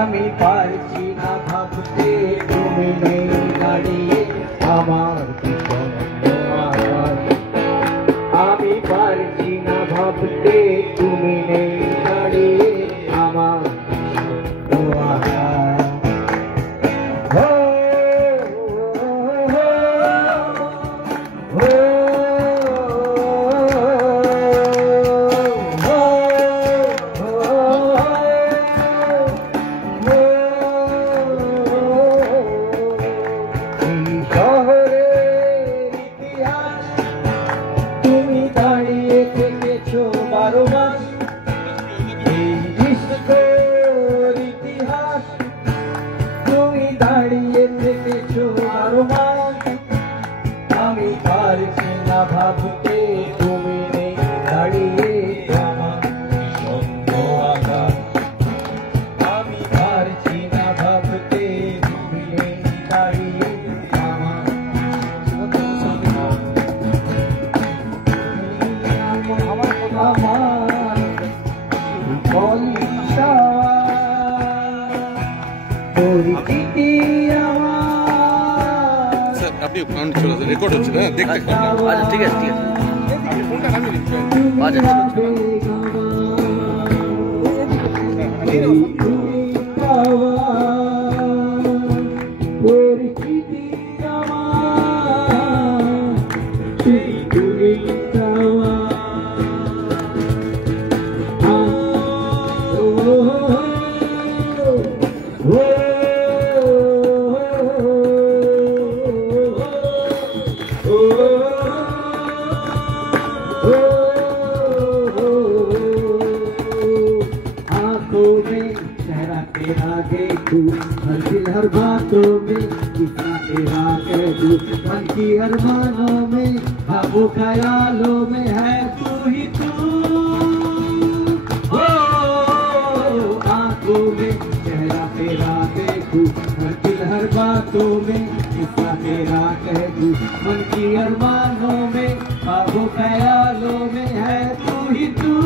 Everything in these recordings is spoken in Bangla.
আমি পারছি না ভাবতে তুমি নেই দাঁড়িয়ে আমার আমি পারছি না ভাবতে তুমি নেই দাঁড়িয়ে আমার আমি পারছি না ভাবতে তুমি নেই দাঁড়িয়ে আমার সত্য আকাশ আমি পারছি না ভাবতে তুমি নেই দাঁড়িয়ে আমার আপনি কাউন্ট চলে আসে রেকর্ড হচ্ছে না দেখতে আচ্ছা ঠিক আছে ঠিক আছে আপনি ফোনটা নামিয়ে দিন আচ্ছা हर दिल हर बातों में कितना तेरा कह दूं मन की अरमानों में ख्वाबों ख्यालों में है तू ही तू आंखों में चेहरा तेरा देखूं हर दिल हर बातों में कितना तेरा कह दूं मन की अरमानों में ख्वाबों ख्यालों में है तू ही तू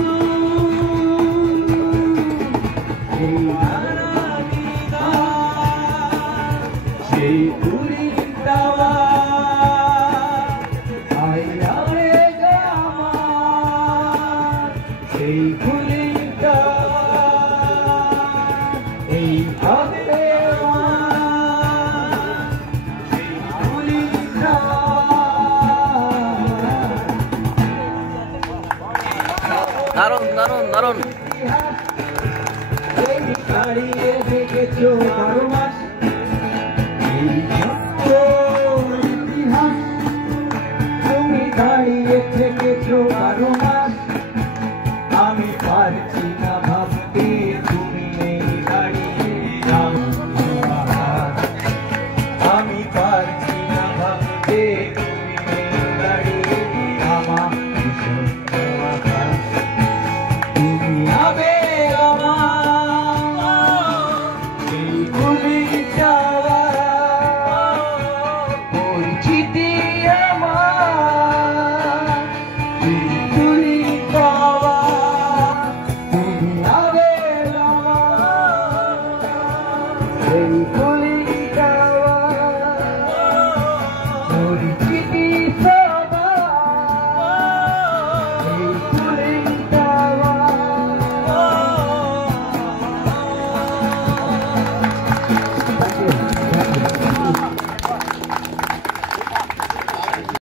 দারুণ দারুণ দারুণ দাঁড়িয়ে দেখেছো বারো মাস তুমি দাঁড়িয়ে থেকেছো বারো মাস আমি পারছি না ভাবতে তুমি নেই দাঁড়িয়ে আমি পারছি না ভাবতে তুমি নেই দাঁড়িয়ে আমার তুমি আবে Hey,